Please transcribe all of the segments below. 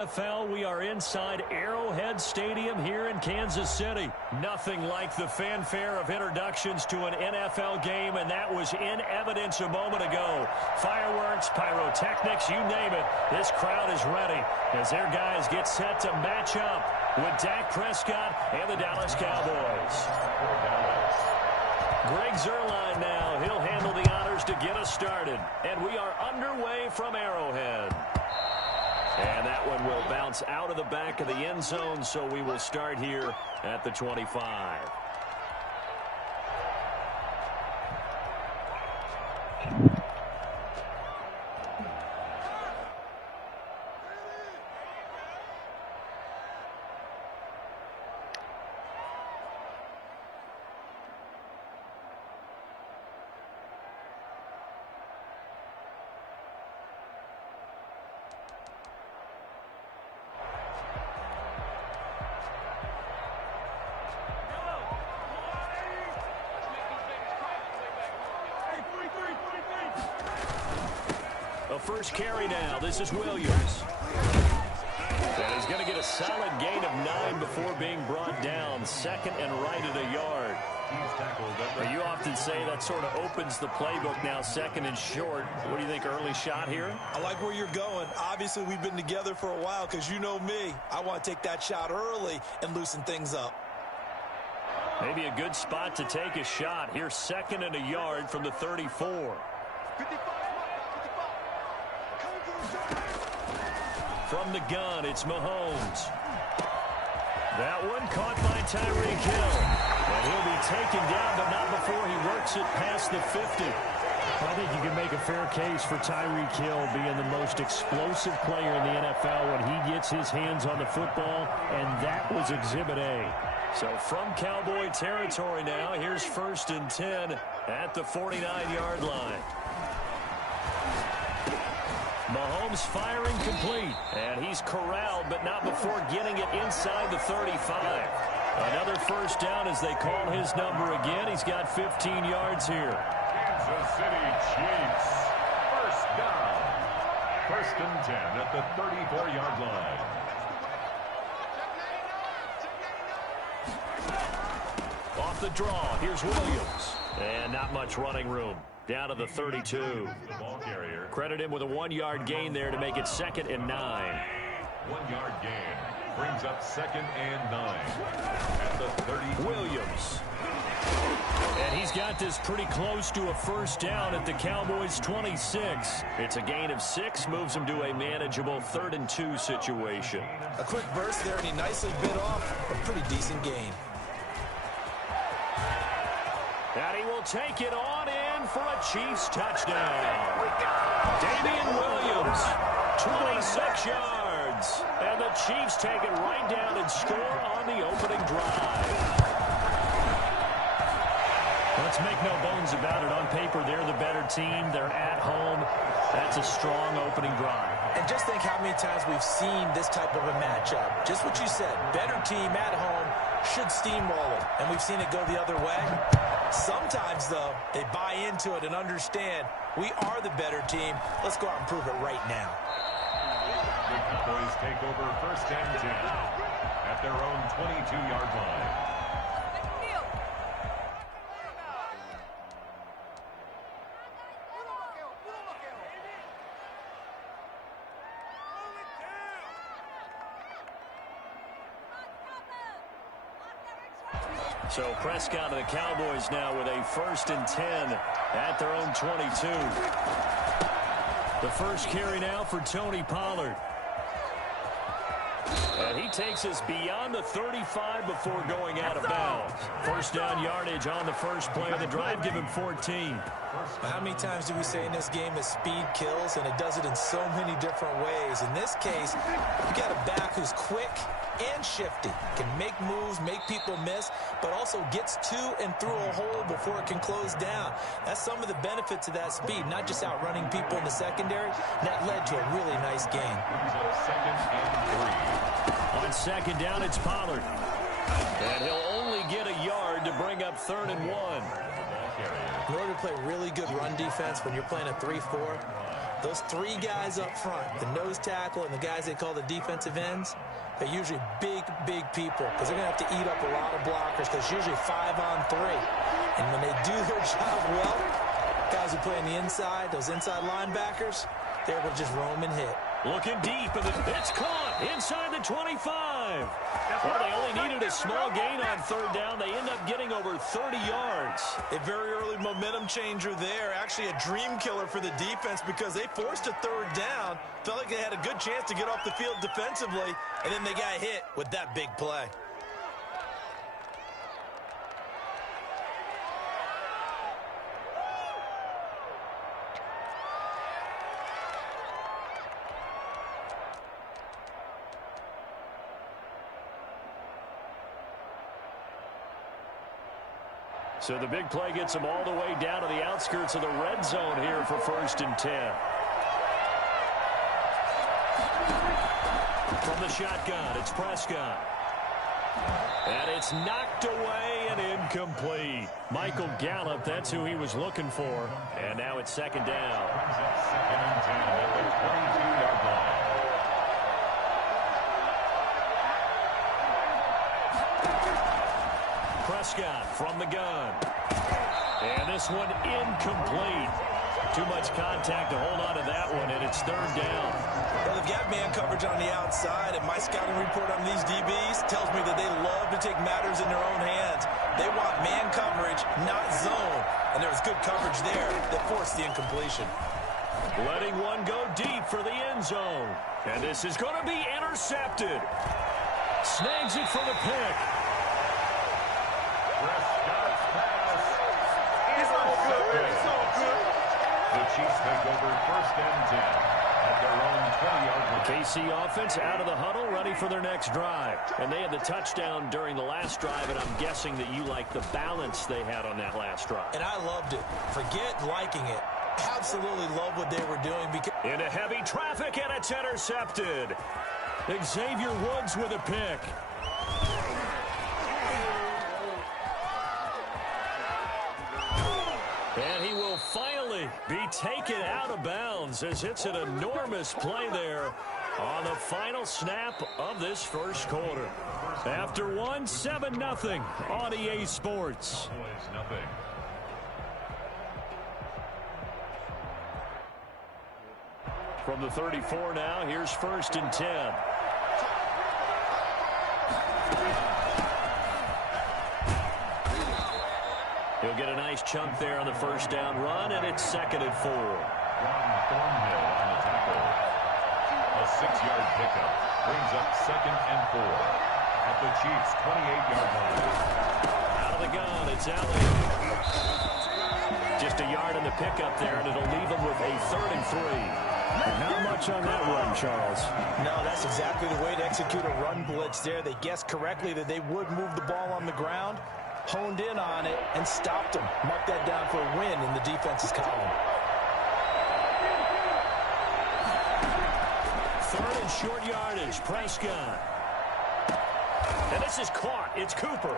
NFL, we are inside Arrowhead Stadium here in Kansas City. Nothing like the fanfare of introductions to an NFL game, and that was in evidence a moment ago. Fireworks, pyrotechnics, you name it. This crowd is ready as their guys get set to match up with Dak Prescott and the Dallas Cowboys. Greg Zuerlein now. He'll handle the honors to get us started. And we are underway from Arrowhead. And that one will bounce out of the back of the end zone, so we will start here at the 25. First carry now. This is Williams. And he's going to get a solid gain of 9 before being brought down. Second and right at a yard. Now, you often say that sort of opens the playbook now, second and short. What do you think, early shot here? I like where you're going. Obviously, we've been together for a while because you know me. I want to take that shot early and loosen things up. Maybe a good spot to take a shot. Here's second and a yard from the 34. From the gun, it's Mahomes. That one caught by Tyreek Hill. And he'll be taken down, but not before he works it past the 50. I think you can make a fair case for Tyreek Hill being the most explosive player in the NFL when he gets his hands on the football, and that was Exhibit A. So from Cowboy territory now, here's first and 10 at the 49-yard line. Mahomes firing complete, and he's corralled, but not before getting it inside the 35. Another first down as they call his number again. He's got 15 yards here. Kansas City Chiefs, first down. First and 10 at the 34-yard line. Off the draw, here's Williams. And not much running room. Down to the 32. Credit him with a 1-yard gain there to make it second and 9. 1-yard gain brings up second and 9 at the 30. Williams. And he's got this pretty close to a first down at the Cowboys' 26. It's a gain of 6, moves him to a manageable 3rd and 2 situation. A quick burst there, and he nicely bit off a pretty decent gain. And he will take it on in for a Chiefs touchdown. Damian Williams, 26 yards. And the Chiefs take it right down and score on the opening drive. Let's make no bones about it. On paper, they're the better team. They're at home. That's a strong opening drive. And just think how many times we've seen this type of a matchup. Just what you said, better team at home should steamroll it. And we've seen it go the other way. Sometimes, though, they buy into it and understand we are the better team. Let's go out and prove it right now. The Cowboys take over first and 10 at their own 22-yard line. So Prescott and the Cowboys now with a first and 10 at their own 22. The first carry now for Tony Pollard. And he takes us beyond the 35 before going out of bounds. First down yardage on the first play of the drive. Give him 14. How many times do we say in this game that speed kills, and it does it in so many different ways? In this case, you got a back who's quick and shifty, can make moves, make people miss, but also gets to and through a hole before it can close down. That's some of the benefits of that speed, not just outrunning people in the secondary. That led to a really nice gain. Second and 3. On second down, it's Pollard. And he'll only get a yard to bring up 3rd and 1. In order to play really good run defense when you're playing a 3-4, Those three guys up front, the nose tackle and the guys they call the defensive ends, they're usually big, big people because they're going to have to eat up a lot of blockers because it's usually 5-on-3. And when they do their job well, guys who play on the inside, those inside linebackers, they're able to just roam and hit. Looking deep, and it's caught inside the 25. Well, they only needed a small gain on third down. They end up getting over 30 yards. A very early momentum changer there. Actually a dream killer for the defense because they forced a third down. Felt like they had a good chance to get off the field defensively, and then they got hit with that big play. So the big play gets them all the way down to the outskirts of the red zone here for 1st and 10. From the shotgun, it's Prescott. And it's knocked away and incomplete. Michael Gallup, that's who he was looking for. And now it's 2nd down. 2nd and 10 at the 22-yard line. Prescott from the gun. And this one incomplete. Too much contact to hold on to that one, and it's 3rd down. Well, they've got man coverage on the outside, and my scouting report on these DBs tells me that they love to take matters in their own hands. They want man coverage, not zone. And there was good coverage there that forced the incompletion. Letting one go deep for the end zone. And this is going to be intercepted. Snags it for the pick. Prescott's pass. It's all good. It's all good. The Chiefs take over 1st and 10 at their own 20-yard line. KC offense out of the huddle, ready for their next drive. And they had the touchdown during the last drive, and I'm guessing that you like the balance they had on that last drive. And I loved it. Forget liking it. Absolutely love what they were doing. Because into heavy traffic, and it's intercepted. Xavier Woods with a pick. And he will finally be taken out of bounds as it's an enormous play there on the final snap of this first quarter. After one, 7-0 on EA Sports. Nothing. From the 34 now, here's 1st and 10. He'll get a nice chunk there on the 1st down run, and it's 2nd and 4. Ron Thornhill on the tackle. A 6-yard pickup brings up 2nd and 4 at the Chiefs' 28-yard line. Out of the gun, it's Elliott. Just a yard in the pickup there, and it'll leave him with a 3rd and 3. Not much on that run, Charles. no, that's exactly the way to execute a run blitz there. They guessed correctly that they would move the ball on the ground, honed in on it, and stopped them. Mark that down for a win in the defense's column. 3rd and short yardage, Prescott. And this is caught. It's Cooper.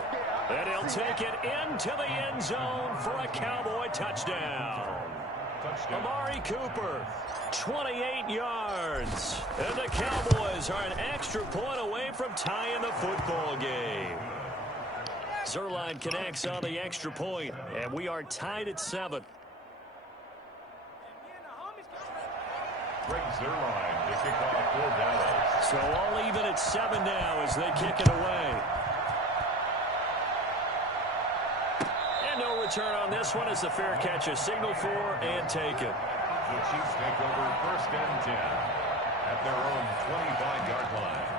And he'll take it into the end zone for a Cowboy touchdown. Amari Cooper, 28 yards. And the Cowboys are an extra point away from tying the football game. Zerline connects on the extra point, and we are tied at 7. Greg Zerline to kick off for Dallas. So all even at 7 now as they kick it away. And no return on this one as the fair catch is signaled for and taken. The Chiefs take over 1st and 10 at their own 25-yard line.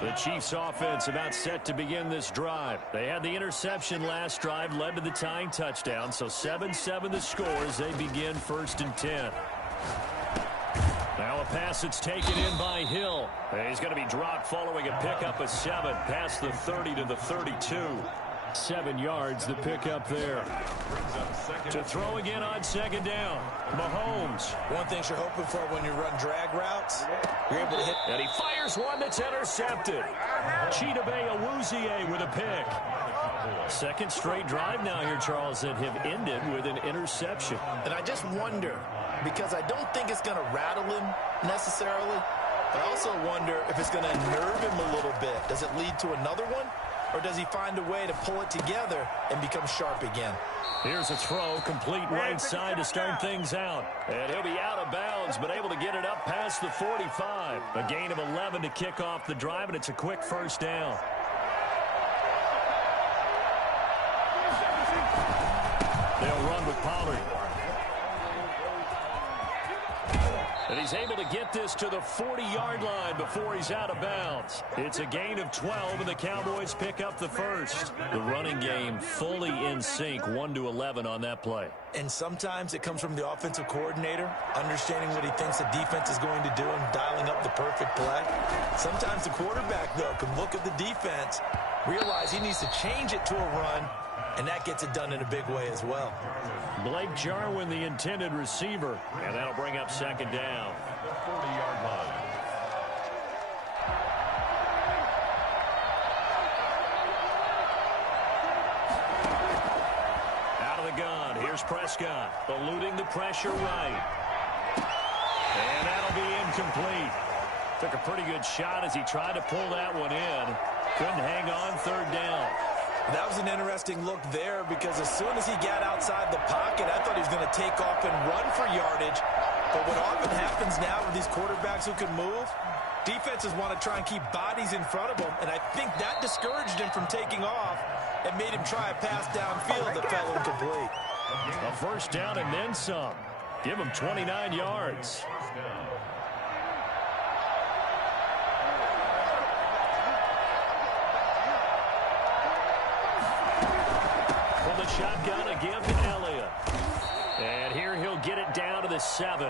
The Chiefs offense about set to begin this drive. They had the interception last drive, led to the tying touchdown. So 7-7 the score as they begin 1st and 10. Now a pass that's taken in by Hill. He's going to be dropped following a pickup of 7 past the 30 to the 32. 7 yards, the pickup there. To throw again on 2nd down. Mahomes. One thing you're hoping for when you run drag routes, you're able to hit. And he fires one that's intercepted. Chidobe Awuzie with a pick. Second straight drive now here, Charles, that have ended with an interception. And I just wonder, because I don't think it's going to rattle him necessarily, but I also wonder if it's going to nerve him a little bit. Does it lead to another one? Or does he find a way to pull it together and become sharp again? Here's a throw, complete right side to start things out. And he'll be out of bounds, but able to get it up past the 45. A gain of 11 to kick off the drive, and it's a quick first down. They'll run with Pollard. And he's able to get this to the 40-yard line before he's out of bounds. It's a gain of 12, and the Cowboys pick up the first. The running game fully in sync, 1-11 on that play. And sometimes it comes from the offensive coordinator, understanding what he thinks the defense is going to do and dialing up the perfect play. Sometimes the quarterback, though, can look at the defense, realize he needs to change it to a run, and that gets it done in a big way as well. Blake Jarwin, the intended receiver, and that'll bring up second down. The 40-yard line. Out of the gun, here's Prescott, eluding the pressure right. And that'll be incomplete. Took a pretty good shot as he tried to pull that one in. Couldn't hang on, third down. That was an interesting look there because as soon as he got outside the pocket, I thought he was going to take off and run for yardage. But what often happens now with these quarterbacks who can move, defenses want to try and keep bodies in front of them, and I think that discouraged him from taking off and made him try a pass downfield that fell incomplete. A first down and then some. Give him 29 yards. The shotgun to give to Elliott. And here he'll get it down to the 7.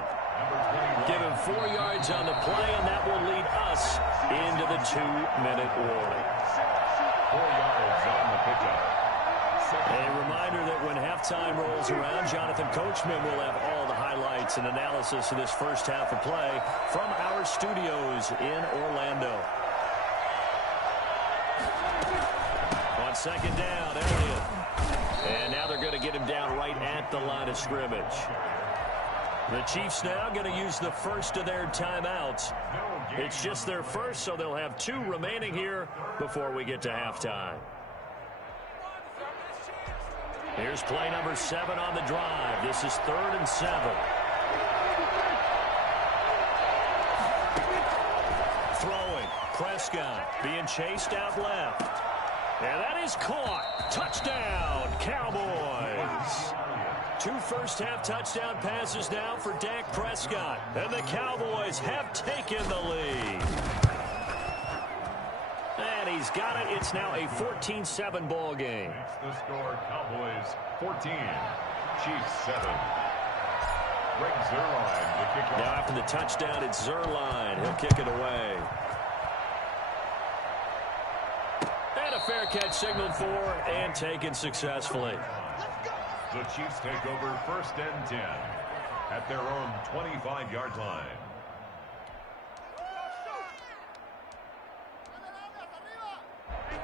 Give him 4 yards on the play, and that will lead us into the 2-minute warning. 4 yards on the pickup. A reminder that when halftime rolls around, Jonathan Coachman will have all the highlights and analysis of this first half of play from our studios in Orlando. On second down, Elliott. And now they're going to get him down right at the line of scrimmage. The Chiefs now going to use the first of their timeouts. It's just their first, so they'll have 2 remaining here before we get to halftime. Here's play number 7 on the drive. This is 3rd and 7. Throwing. Prescott being chased out left. And that is caught. Touchdown, Cowboys. 2 first-half touchdown passes now for Dak Prescott. And the Cowboys have taken the lead. And he's got it. It's now a 14-7 ball game. The score, Cowboys 14, Chiefs 7. Greg Zuerlein, the kicker. Now after the touchdown, it's Zuerlein. He'll kick it away. And a fair catch signaled for and taken successfully. The Chiefs take over 1st and 10 at their own 25-yard line.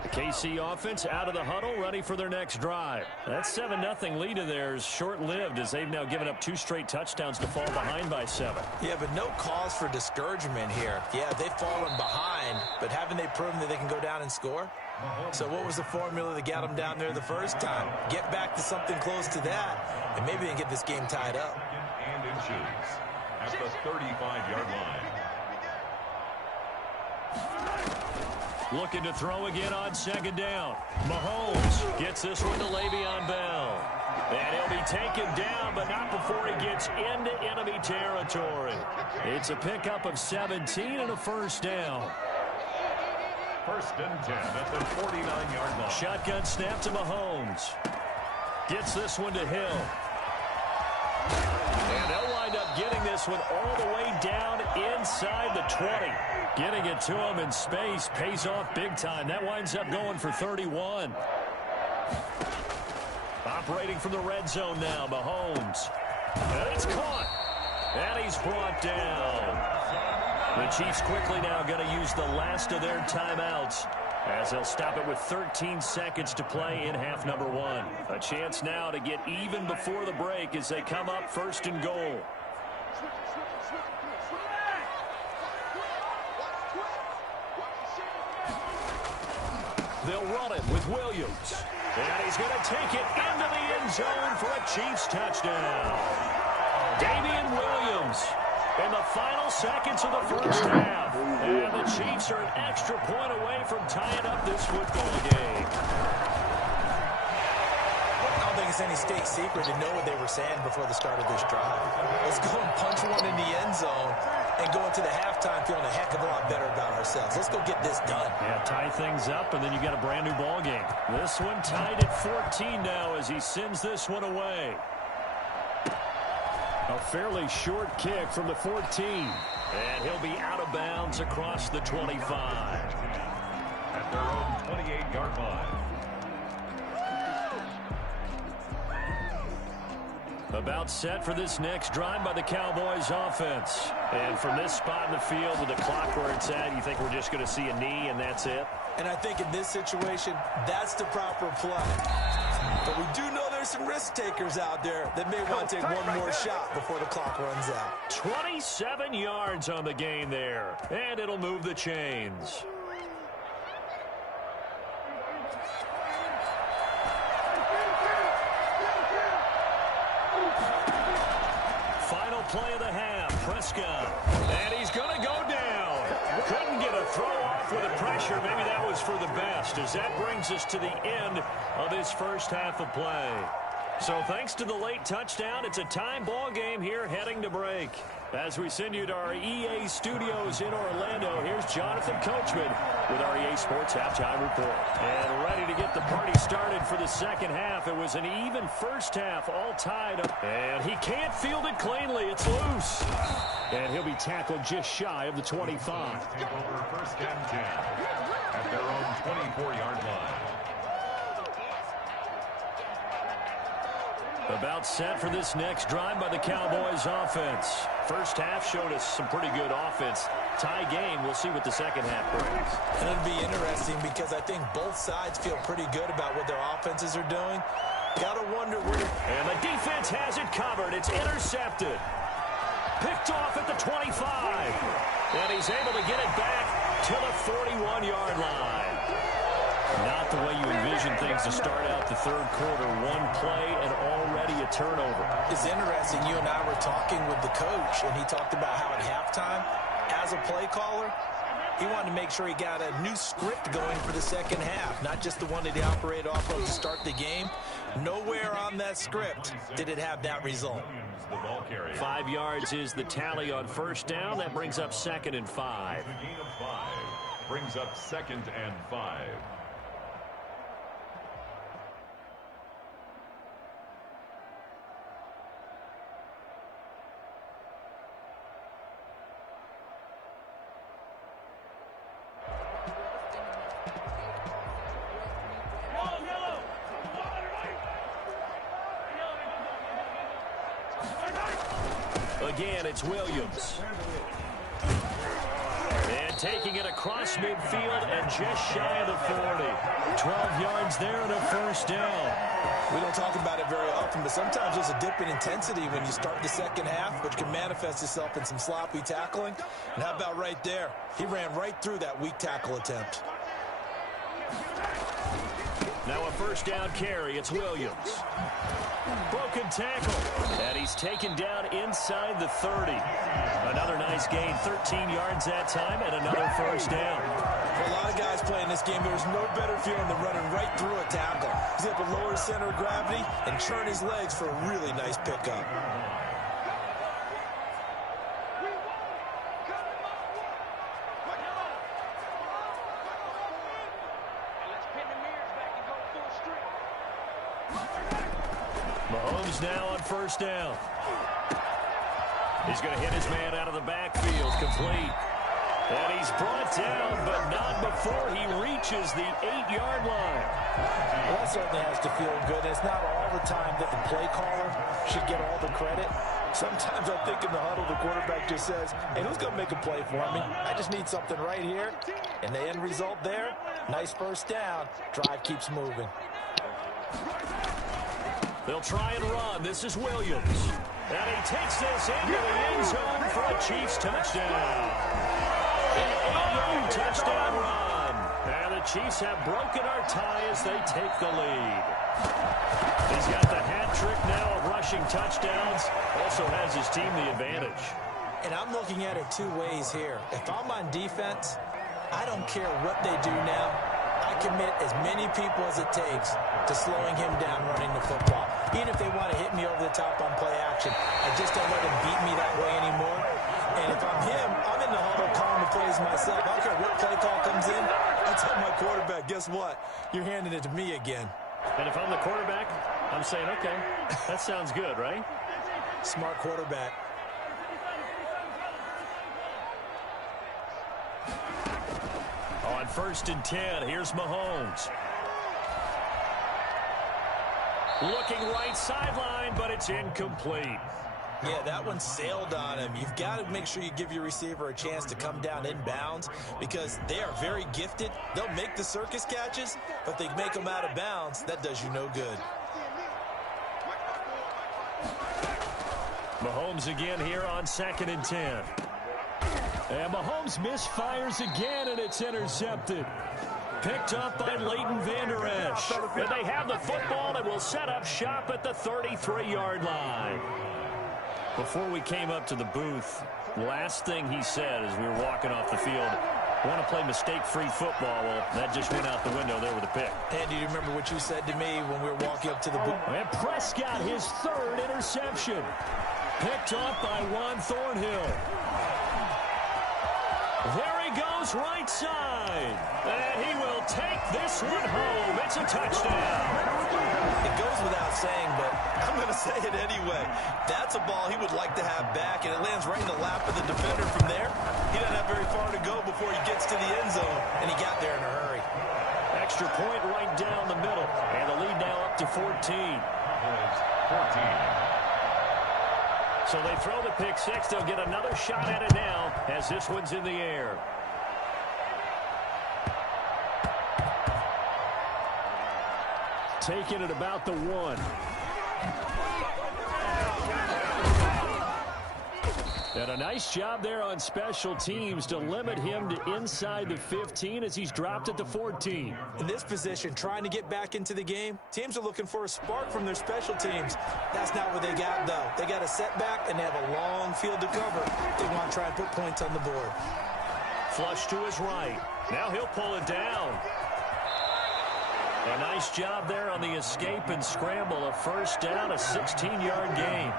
The KC offense out of the huddle, ready for their next drive. That 7-0 lead of theirs short-lived as they've now given up 2 straight touchdowns to fall behind by 7. Yeah, but no cause for discouragement here. Yeah, they've fallen behind, but haven't they proven that they can go down and score? So what was the formula that got them down there the first time? Get back to something close to that, and maybe they can get this game tied up. And inches at the 35-yard line. Looking to throw again on second down. Mahomes gets this one to Le'Veon Bell. And he'll be taken down, but not before he gets into enemy territory. It's a pickup of 17 and a first down. 1st and 10 at the 49-yard line. Shotgun snap to Mahomes. Gets this one to Hill. And they'll wind up getting this one all the way down inside the 20. Getting it to him in space pays off big time. That winds up going for 31. Operating from the red zone now, Mahomes. And it's caught. And he's brought down. The Chiefs quickly now going to use the last of their timeouts As they'll stop it with 13 seconds to play in half number one. A chance now to get even before the break as they come up first and goal. They'll run it with Williams. And he's going to take it into the end zone for a Chiefs touchdown. Damian Williams in the final seconds of the first half. And the Chiefs are an extra point away from tying up this football game. I don't think it's any state secret to know what they were saying before the start of this drive. Let's go and punch one in the end zone and go into the halftime feeling a heck of a lot better about ourselves. Let's go get this done. Yeah, tie things up, and then you got a brand new ball game. This one tied at 14 now as he sends this one away. A fairly short kick from the 14. And he'll be out of bounds across the 25. At their own 28-yard line. About set for this next drive by the Cowboys offense. And from this spot in the field with the clock where it's at, you think we're just going to see a knee and that's it? And I think in this situation, that's the proper play. But we do know there's some risk takers out there that may want to take one more shot before the clock runs out. 27 yards on the gain there. And it'll move the chains. Final play of the half. Prescott. And he's going to go down. Couldn't get a throw off with the pressure. Maybe that was for the best, as that brings us to the end of this first half of play. So thanks to the late touchdown, it's a time ball game here heading to break. As we send you to our EA studios in Orlando, here's Jonathan Coachman with our EA Sports Halftime Report. And ready to get the party started for the second half. It was an even first half, all tied up. And he can't field it cleanly. It's loose. And he'll be tackled just shy of the 25. Over first and 10 at their own 24-yard line. About set for this next drive by the Cowboys offense. First half showed us some pretty good offense. Tie game, we'll see what the second half brings. And it'll be interesting because I think both sides feel pretty good about what their offenses are doing. Gotta wonder where... And the defense has it covered. It's intercepted. Picked off at the 25. And he's able to get it back to the 41-yard line. Not the way you envision things to start out the third quarter. One play and already a turnover. It's interesting. You and I were talking with the coach, and he talked about how at halftime, as a play caller, he wanted to make sure he got a new script going for the second half, not just the one that he operated off of to start the game. Nowhere on that script did it have that result. 5 yards is the tally on first down. That brings up 2nd and 5. The gain of 5 brings up 2nd and 5. Again, it's Williams. And taking it across midfield and just shy of the 40. 12 yards there and a first down. We don't talk about it very often, but sometimes there's a dip in intensity when you start the second half, which can manifest itself in some sloppy tackling. And how about right there? He ran right through that weak tackle attempt. Now a first down carry. It's Williams. Broken tackle. And he's taken down inside the 30. Another nice gain. 13 yards that time and another first down. For a lot of guys playing this game, there's no better feeling than running right through a tackle. He's able to lower his center of gravity and churn his legs for a really nice pickup. Mahomes now on first down. He's going to hit his man out of the backfield, complete. And he's brought down, but not before he reaches the 8-yard line. Well, that certainly has to feel good. It's not all the time that the play caller should get all the credit. Sometimes I think in the huddle, the quarterback just says, hey, who's going to make a play for me? I just need something right here. And the end result there, nice first down. Drive keeps moving. They'll try and run. This is Williams. And he takes this into the end zone for a Chiefs touchdown. An 8-yard touchdown run. And the Chiefs have broken our tie as they take the lead. He's got the hat trick now of rushing touchdowns. Also has his team the advantage. And I'm looking at it two ways here. If I'm on defense, I don't care what they do now. I commit as many people as it takes to slowing him down running the football. Even if they want to hit me over the top on play action, I just don't let him beat me that way anymore. And if I'm him, I'm in the huddle calling the plays myself. I don't care what play call comes in. I tell my quarterback, guess what? You're handing it to me again. And if I'm the quarterback, I'm saying, okay, that sounds good, right? Smart quarterback. On 1st and 10, here's Mahomes. Looking right sideline, but it's incomplete. Yeah, that one sailed on him. You've got to make sure you give your receiver a chance to come down inbounds because they are very gifted. They'll make the circus catches, but they make them out of bounds. That does you no good. Mahomes again here on 2nd and 10. And Mahomes misfires again, and it's intercepted. Picked up by Leighton Vander Esch. And they have the football and will set up shop at the 33-yard line. Before we came up to the booth, last thing he said as we were walking off the field, want to play mistake-free football. Well, that just went out the window there with a pick. And do you remember what you said to me when we were walking up to the booth? And Prescott, his 3rd interception. Picked up by Juan Thornhill. There he goes, right side. And he will take this one home. It's a touchdown. It goes without saying, but I'm going to say it anyway. That's a ball he would like to have back, and it lands right in the lap of the defender from there. He doesn't have very far to go before he gets to the end zone, and he got there in a hurry. Extra point right down the middle, and the lead now up to 14. 14. So they throw the pick six. They'll get another shot at it now as this one's in the air. Taking it about the 1. And a nice job there on special teams to limit him to inside the 15 as he's dropped at the 14. In this position, trying to get back into the game, teams are looking for a spark from their special teams. That's not what they got, though. They got a setback, and they have a long field to cover. They want to try and put points on the board. Flush to his right. Now he'll pull it down. A nice job there on the escape and scramble. A first down, a 16-yard gain.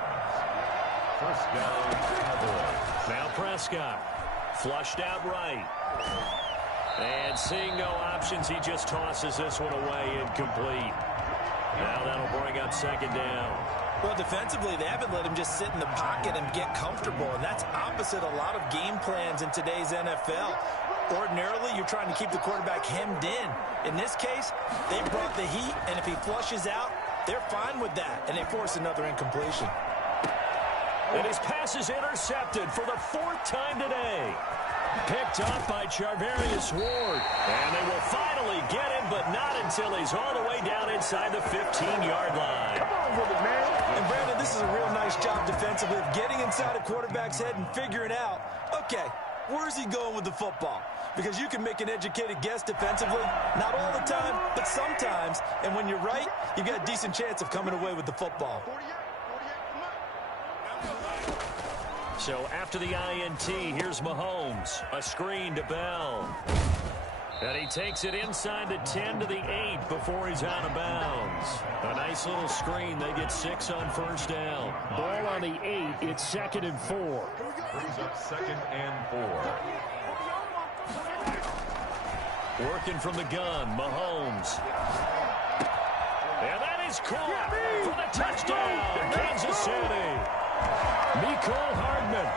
First down, Cowboys. Now Prescott. Flushed out right. And seeing no options, he just tosses this one away, incomplete. Now that'll bring up 2nd down. Well, defensively, they haven't let him just sit in the pocket and get comfortable, and that's opposite a lot of game plans in today's NFL. Ordinarily, you're trying to keep the quarterback hemmed in. In this case, they brought the heat, and if he flushes out, they're fine with that, and they force another incompletion. And his pass is intercepted for the 4th time today. Picked up by Charvarius Ward. And they will finally get him, but not until he's all the way down inside the 15-yard line. Come on with it, man. And, Brandon, this is a real nice job defensively of getting inside a quarterback's head and figuring out, okay, where's he going with the football? Because you can make an educated guess defensively, not all the time, but sometimes. And when you're right, you've got a decent chance of coming away with the football. So after the INT, here's Mahomes. A screen to Bell. And he takes it inside the 10 to the 8 before he's out of bounds. A nice little screen. They get 6 on first down. Ball on the 8. It's 2nd and 4. Brings up 2nd and 4. Working from the gun, Mahomes. And that is caught for the touchdown, Kansas City. Mecole Hardman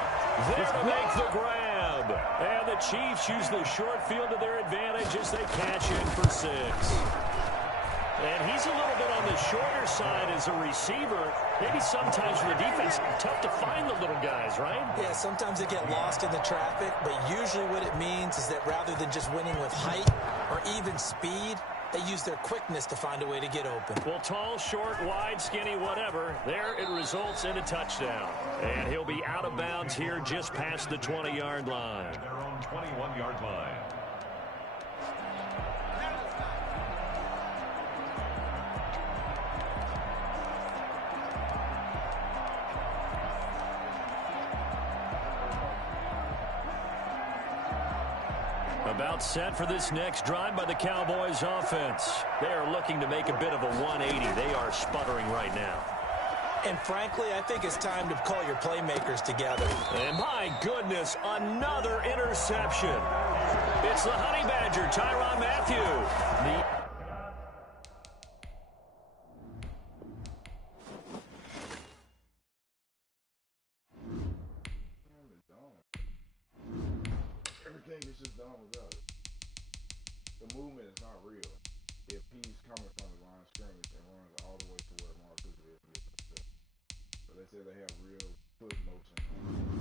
there to make the grab. And the Chiefs use the short field to their advantage as they cash in for 6. And he's a little bit on the shorter side as a receiver. Maybe sometimes for the defense, tough to find the little guys, right? Yeah, sometimes they get lost in the traffic, but usually what it means is that rather than just winning with height or even speed, they use their quickness to find a way to get open. Well, tall, short, wide, skinny, whatever. There it results in a touchdown. And he'll be out of bounds here just past the 20-yard line. Their own 21-yard line. About set for this next drive by the Cowboys offense. They are looking to make a bit of a 180. They are sputtering right now. And frankly, I think it's time to call your playmakers together. And my goodness, another interception. It's the Honey Badger, Tyrann Mathieu. Everything is just done without it. The movement is not real. If he's coming from the line of scrimmage and runs all the way to where Marcus is, so they say they have real foot motion.